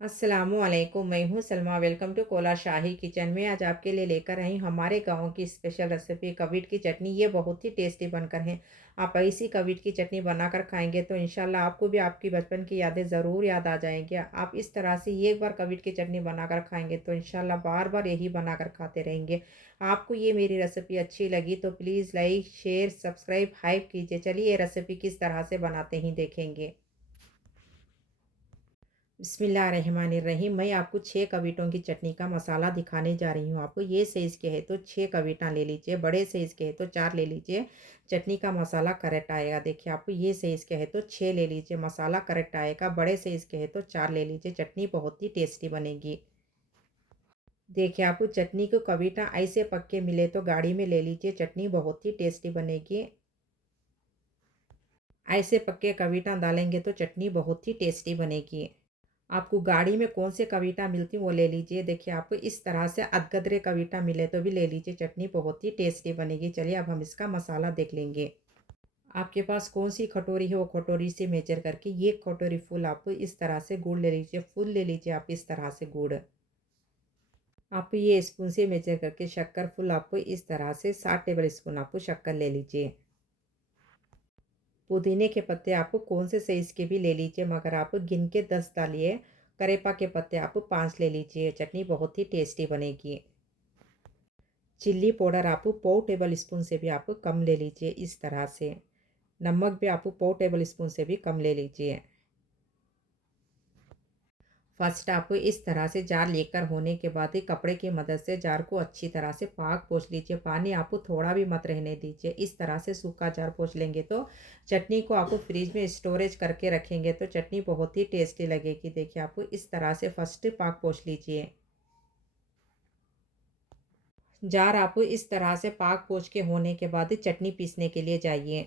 अस्सलामुअलैकुम, मैं हूँ Salma. Welcome to Kola Shahi kitchen में। आज आपके लिए लेकर आई हूँ हमारे गाँव की स्पेशल रेसिपी कविट की चटनी। ये बहुत ही टेस्टी बनकर है। आप ऐसी कविट की चटनी बनाकर खाएंगे तो इंशाल्लाह आपको भी आपकी बचपन की यादें ज़रूर याद आ जाएंगी। आप इस तरह से एक बार कविट की चटनी बनाकर खाएंगे तो इंशाल्लाह बार बार यही बनाकर खाते रहेंगे। आपको ये मेरी रेसिपी अच्छी लगी तो please like share subscribe hype कीजिए। चलिए ये रेसिपी किस तरह से बनाते ही देखेंगे। बिस्मिल्लाहिर्रहमानिर्रहीम। मैं आपको 6 कविटों की चटनी का मसाला दिखाने जा रही हूँ। आपको ये साइज़ के है तो 6 कविटा ले लीजिए, बड़े साइज़ के है तो 4 ले लीजिए। चटनी का मसाला करेक्ट आएगा। देखिए आपको ये साइज़ के है तो 6 ले लीजिए, मसाला करेक्ट आएगा। बड़े साइज़ के है तो 4 ले लीजिए, चटनी बहुत ही टेस्टी बनेगी। देखिए आपको चटनी को कविटा ऐसे पक्के मिले तो गाड़ी में ले लीजिए, चटनी बहुत ही टेस्टी बनेगी। ऐसे पक्के कविटा डालेंगे तो चटनी बहुत ही टेस्टी बनेगी। आपको गाड़ी में कौन से कविटा मिलती वो ले लीजिए। देखिए आपको इस तरह से अदगद्रे कविटा मिले तो भी ले लीजिए, चटनी बहुत ही टेस्टी बनेगी। चलिए अब हम इसका मसाला देख लेंगे। आपके पास कौन सी कटोरी है वो कटोरी से मेजर करके ये कटोरी फुल आप इस तरह से गुड़ ले लीजिए। फुल ले लीजिए आप इस तरह से गुड़। आप ये स्पून से मेजर करके शक्कर फुल आपको इस तरह से 60 टेबल स्पून आपको शक्कर ले लीजिए। पुदीने के पत्ते आपको कौन से साइज़ के भी ले लीजिए, मगर आप गिन के 10 डालिए। करेपा के पत्ते आप 5 ले लीजिए, चटनी बहुत ही टेस्टी बनेगी। चिल्ली पाउडर आप पाव टेबल स्पून से भी आप कम ले लीजिए इस तरह से। नमक भी आप पाव टेबल स्पून से भी कम ले लीजिए। फर्स्ट आप इस तरह से जार लेकर होने के बाद ही कपड़े की मदद से जार को अच्छी तरह से पाक पोंछ लीजिए। पानी आपको थोड़ा भी मत रहने दीजिए। इस तरह से सूखा जार पोंछ लेंगे तो चटनी को आपको फ्रिज में स्टोरेज करके रखेंगे तो चटनी बहुत ही टेस्टी लगेगी। देखिए आपको इस तरह से फर्स्ट पाक पोंछ लीजिए। जार आपको इस तरह से पाक पोंछ के होने के बाद चटनी पीसने के लिए जाइए।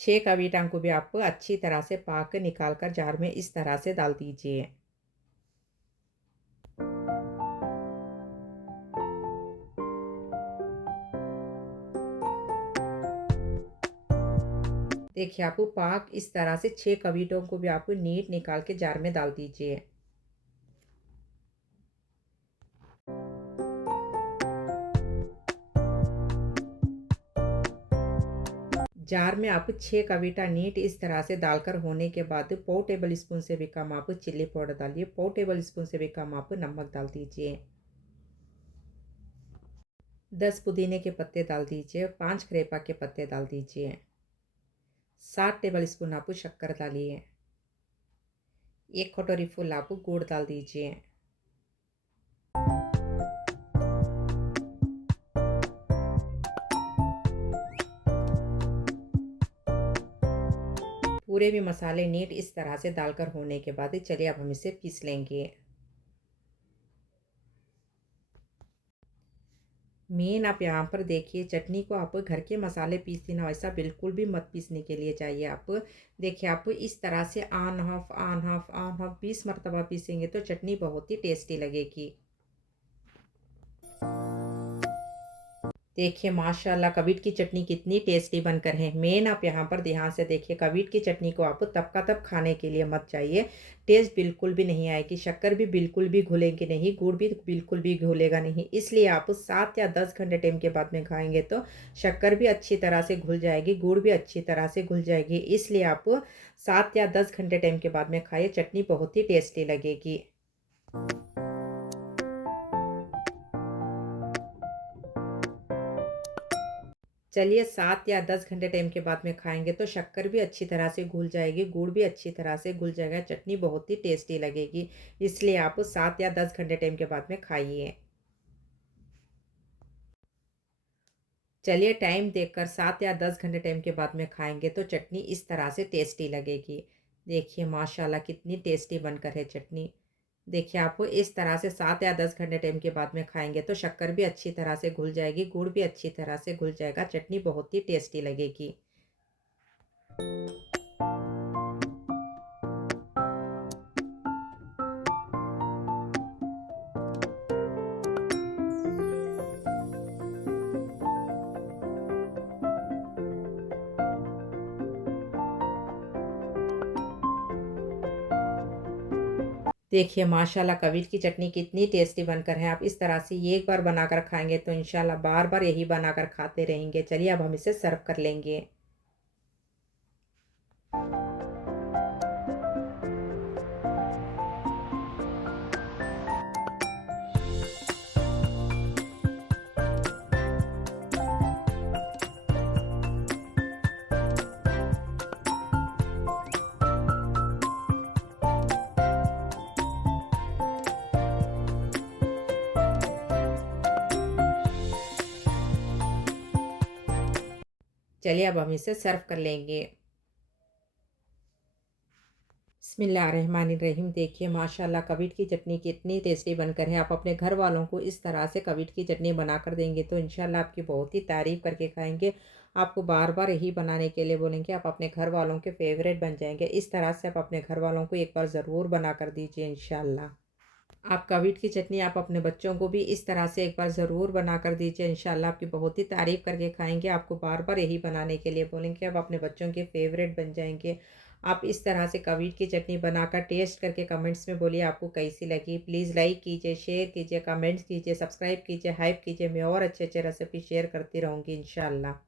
6 कविटां को भी आपको अच्छी तरह से पाक निकाल कर जार में इस तरह से डाल दीजिए। देखिए आपको पाक इस तरह से 6 कविटों को भी आपको नीट निकाल के जार में डाल दीजिए। जार में आप 6 कविटा नीट इस तरह से डालकर होने के बाद पाव टेबल स्पून से भी कम आप चिल्ली पाउडर डालिए। पाव टेबल स्पून से भी कम आप नमक डाल दीजिए। 10 पुदीने के पत्ते डाल दीजिए। 5 करेपा के पत्ते डाल दीजिए। 7 टेबल स्पून आप शक्कर डालिए। 1 कटोरी फुल आप गुड़ डाल दीजिए। पूरे भी मसाले नीट इस तरह से डालकर होने के बाद चलिए अब हम इसे पीस लेंगे। मेन आप यहाँ पर देखिए चटनी को आप घर के मसाले पीसते ना वैसा बिल्कुल भी मत पीसने के लिए चाहिए। आप देखिए आप इस तरह से ऑन ऑफ 20 मरतबा पीसेंगे तो चटनी बहुत ही टेस्टी लगेगी। देखिए माशाल्लाह कबीट की चटनी कितनी टेस्टी बनकर है। मेन आप यहाँ पर ध्यान से देखिए कबीट की चटनी को आप तब का तब खाने के लिए मत चाहिए। टेस्ट बिल्कुल भी नहीं आएगी, शक्कर भी बिल्कुल भी घुलेंगे नहीं, गुड़ भी बिल्कुल भी घुलेगा नहीं। इसलिए आप 7 या 10 घंटे टाइम के बाद में खाएंगे तो शक्कर भी अच्छी तरह से घुल जाएगी, गुड़ भी अच्छी तरह से घुल जाएगी। इसलिए आप 7 या 10 घंटे टाइम के बाद में खाइए, चटनी बहुत ही टेस्टी लगेगी। चलिए 7 या 10 घंटे टाइम के बाद में खाएँगे तो शक्कर भी अच्छी तरह से घुल जाएगी, गुड़ भी अच्छी तरह से घुल जाएगा, चटनी बहुत ही टेस्टी लगेगी। इसलिए आप 7 या 10 घंटे टाइम के बाद में खाइए। चलिए टाइम देखकर 7 या 10 घंटे टाइम के बाद में खाएँगे तो चटनी इस तरह से टेस्टी लगेगी। देखिए माशाल्लाह कितनी टेस्टी बनकर है चटनी। देखिए आपको इस तरह से 7 या 10 घंटे टाइम के बाद में खाएँगे तो शक्कर भी अच्छी तरह से घुल जाएगी, गुड़ भी अच्छी तरह से घुल जाएगा, चटनी बहुत ही टेस्टी लगेगी। देखिए माशाल्लाह कविट की चटनी कितनी टेस्टी बनकर है। आप इस तरह से ये एक बार बनाकर खाएँगे तो इंशाल्लाह बार-बार यही बनाकर खाते रहेंगे। चलिए अब हम इसे सर्व कर लेंगे। चलिए अब हम इसे सर्व कर लेंगे। बिस्मिल्लाहिर्रहमानिर्रहीम। देखिए माशाल्लाह कविट की चटनी कितनी टेस्टी बनकर है। आप अपने घर वालों को इस तरह से कविट की चटनी बनाकर देंगे तो इंशाल्लाह आपकी बहुत ही तारीफ़ करके खाएँगे। आपको बार-बार यही बनाने के लिए बोलेंगे। आप अपने घर वालों के फ़ेवरेट बन जाएँगे। इस तरह से आप अपने घर वालों को एक बार ज़रूर बनाकर दीजिए इंशाल्लाह। आप कविट की चटनी आप अपने बच्चों को भी इस तरह से एक बार ज़रूर बनाकर दीजिए। इंशाल्लाह आपकी बहुत ही तारीफ़ करके खाएँगे। आपको बार-बार यही बनाने के लिए बोलेंगे। आप अपने बच्चों के फ़ेवरेट बन जाएँगे। आप इस तरह से कविट की चटनी बनाकर टेस्ट करके कमेंट्स में बोलिए आपको कैसी लगी। प्लीज़ लाइक कीजिए, शेयर कीजिए, कमेंट्स कीजिए, सब्सक्राइब कीजिए, हाइप कीजिए। मैं और अच्छे-अच्छे रेसिपी शेयर करती रहूँगी इंशाल्लाह।